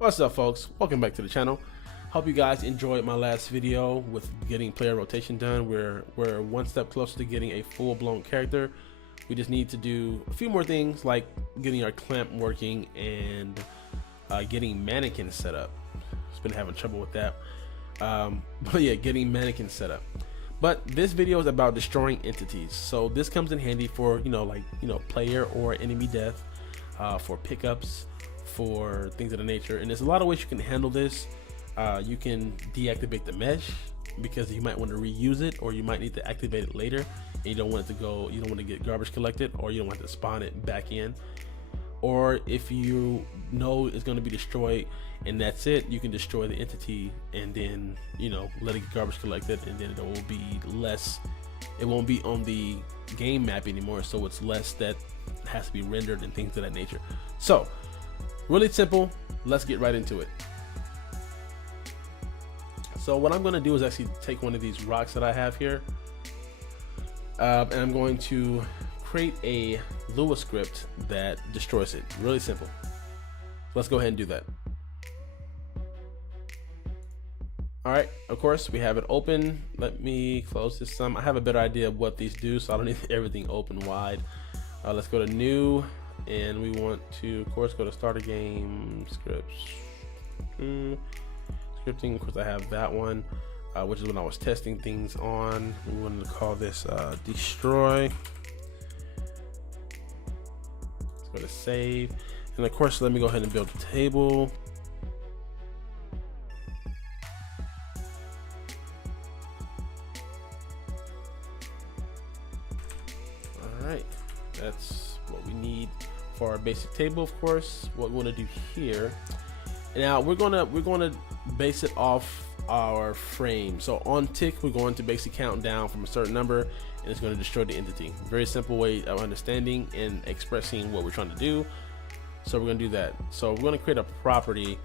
What's up, folks? Welcome back to the channel. Hope you guys enjoyed my last video with getting player rotation done. We're one step closer to getting a full-blown character. We just need to do a few more things like getting our clamp working and getting mannequins set up. Just been having trouble with that. But yeah, getting mannequins set up. But this video is about destroying entities. So this comes in handy for player or enemy death, for pickups, for things of the nature. And there's a lot of ways you can handle this. You can deactivate the mesh because you might want to reuse it, or you might need to activate it later and you don't want it to go, you don't want to get garbage collected, or you don't want to spawn it back in. Or if you know it's going to be destroyed and that's it, you can destroy the entity and then let it get garbage collected, and then it will be less, it won't be on the game map anymore, so it's less that has to be rendered and things of that nature. So really simple, let's get right into it. So what I'm going to do is actually take one of these rocks that I have here, and I'm going to create a Lua script that destroys it. Really simple. Let's go ahead and do that. Alright, of course we have it open. Let me close this some. I have a better idea of what these do, so I don't need everything open wide. Let's go to new, and we want to, of course, go to starter game scripts. Scripting, of course I have that one, which is when I was testing things on. We wanted to call this destroy. Let's go to save, and of course let me go ahead and build a table. Alright, that's what we need for our basic table. Of course, what we want to do here now, we're gonna base it off our frame. So on tick, we're going to basically count down from a certain number, and it's going to destroy the entity. Very simple way of understanding and expressing what we're trying to do. So we're going to do that. So we're going to create a property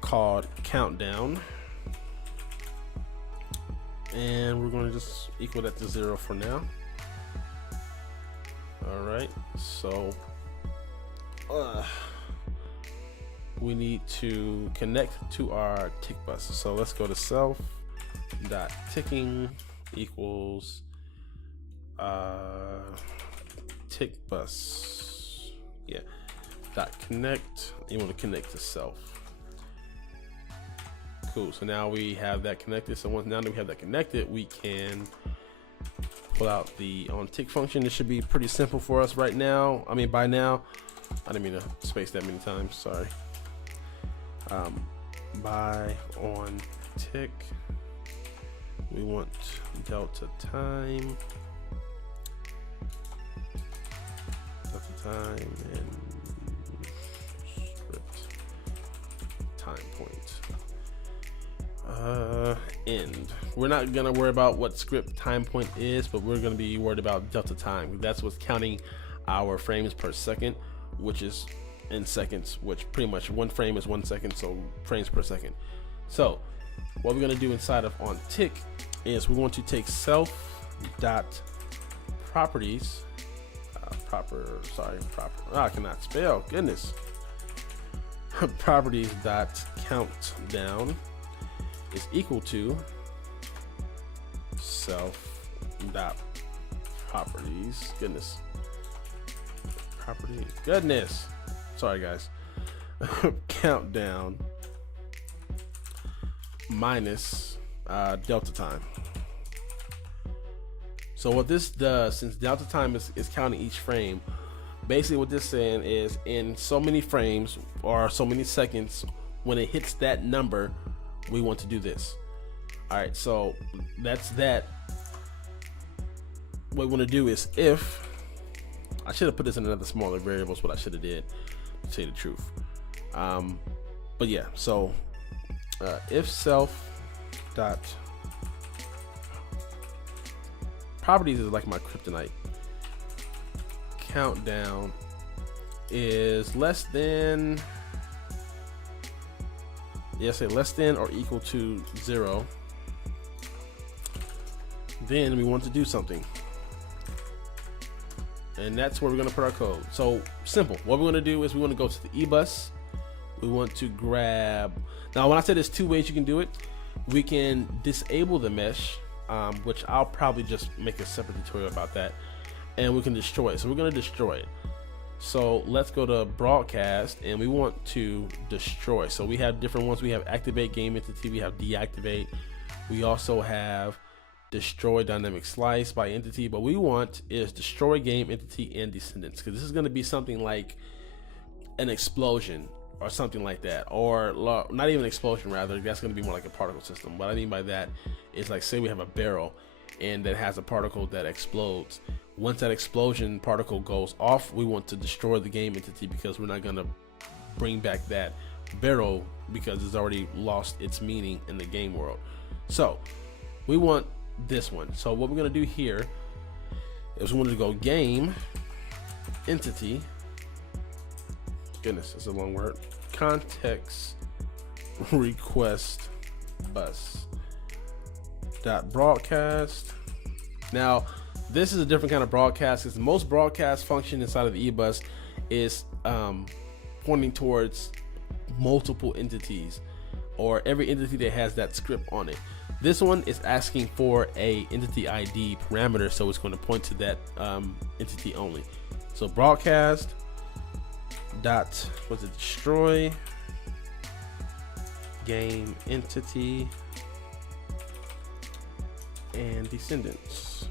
called countdown, and we're going to just equal that to 0 for now. All right, so we need to connect to our tick bus. So let's go to self dot ticking equals tick bus, yeah, dot connect. You want to connect to self. Cool. So now we have that connected. So now that we have that connected, we can pull out the on tick function. This should be pretty simple for us right now. I mean, by now. I didn't mean to space that many times, sorry. By on tick, we want delta time, and script time point. End. We're not gonna worry about what script time point is, but we're gonna be worried about delta time. That's what's counting our frames per second, which is in seconds, which pretty much one frame is 1 second, so frames per second. So what we're going to do inside of on tick is we want to take self dot properties, I cannot spell, goodness. Properties dot countdown is equal to self dot properties, goodness, sorry guys, countdown minus delta time. So what this does, since delta time is counting each frame, basically what this is saying is in so many frames or so many seconds, when it hits that number, we want to do this. All right, so that's that. What we want to do is, if I should have put this in another smaller variable, is what I should have did, to say the truth. But yeah, so if self dot properties is like my kryptonite, countdown is less than, say less than or equal to 0, then we want to do something. And that's where we're going to put our code. So simple. What we're going to do is we want to go to the E bus. we want to grab, now when I say there's two ways you can do it, we can disable the mesh, which I'll probably just make a separate tutorial about that, and we can destroy it. So we're going to destroy it. So let's go to broadcast, and we want to destroy. So we have different ones. We have activate game entity, we have deactivate, we also have destroy dynamic slice by entity. But we want is destroy game entity and descendants, because this is going to be something like an explosion or something like that, or not even explosion, rather that's going to be more like a particle system. What I mean by that is, like, say we have a barrel and that has a particle that explodes. Once that explosion particle goes off, we want to destroy the game entity, because we're not going to bring back that barrel because it's already lost its meaning in the game world. So we want this one. So what we're going to do here is we want to go game entity, goodness, it's a long word, context request bus dot broadcast. Now this is a different kind of broadcast, because most broadcast function inside of the eBus is pointing towards multiple entities, or every entity that has that script on it. This one is asking for a entity ID parameter, so it's going to point to that entity only. So broadcast dot, what's it, destroy game entity and descendants,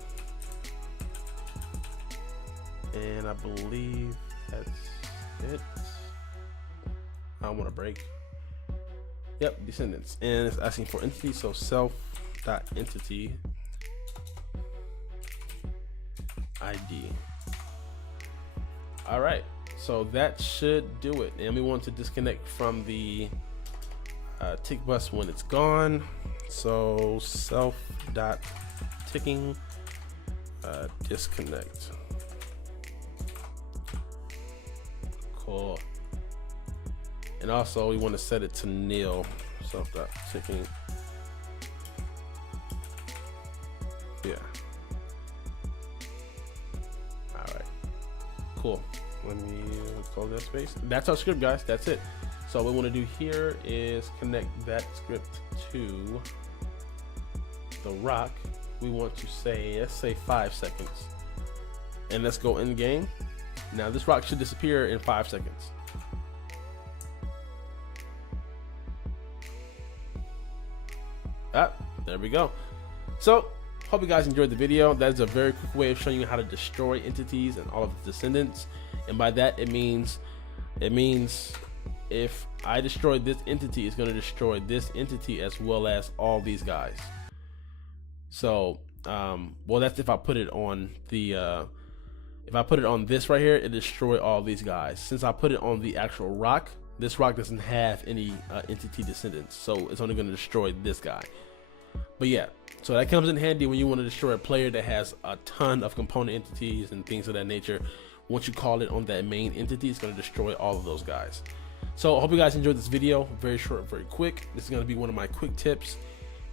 and I believe that's it. I don't want to break. Yep, descendants, and it's asking for entity, so self dot entity ID. All right, so that should do it, and we want to disconnect from the tick bus when it's gone. So self dot ticking disconnect. Cool. And also we want to set it to nil. Self dot ticking. Yeah. All right. Cool. Let me close that space. That's our script, guys. That's it. So what we want to do here is connect that script to the rock. We want to say, let's say 5 seconds, and let's go in game. Now this rock should disappear in 5 seconds. There we go. So hope you guys enjoyed the video. That is a very quick way of showing you how to destroy entities and all of the descendants. And by that it means if I destroy this entity, it's going to destroy this entity as well as all these guys. So well, that's if I put it on the if I put it on this right here, it destroy all these guys. Since I put it on the actual rock, this rock doesn't have any entity descendants, so it's only going to destroy this guy. But yeah, so that comes in handy when you want to destroy a player that has a ton of component entities and things of that nature. Once you call it on that main entity, it's going to destroy all of those guys. So I hope you guys enjoyed this video. Very short, very quick. This is going to be one of my quick tips.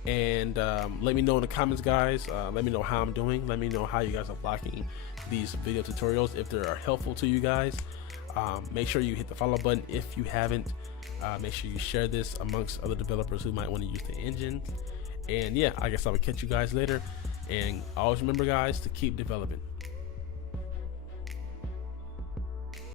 And let me know in the comments, guys. Let me know how I'm doing. Let me know how you guys are liking these video tutorials, if they are helpful to you guys. Make sure you hit the follow button if you haven't. Make sure you share this amongst other developers who might want to use the engine. And yeah, I guess I will catch you guys later. And always remember, guys, to keep developing.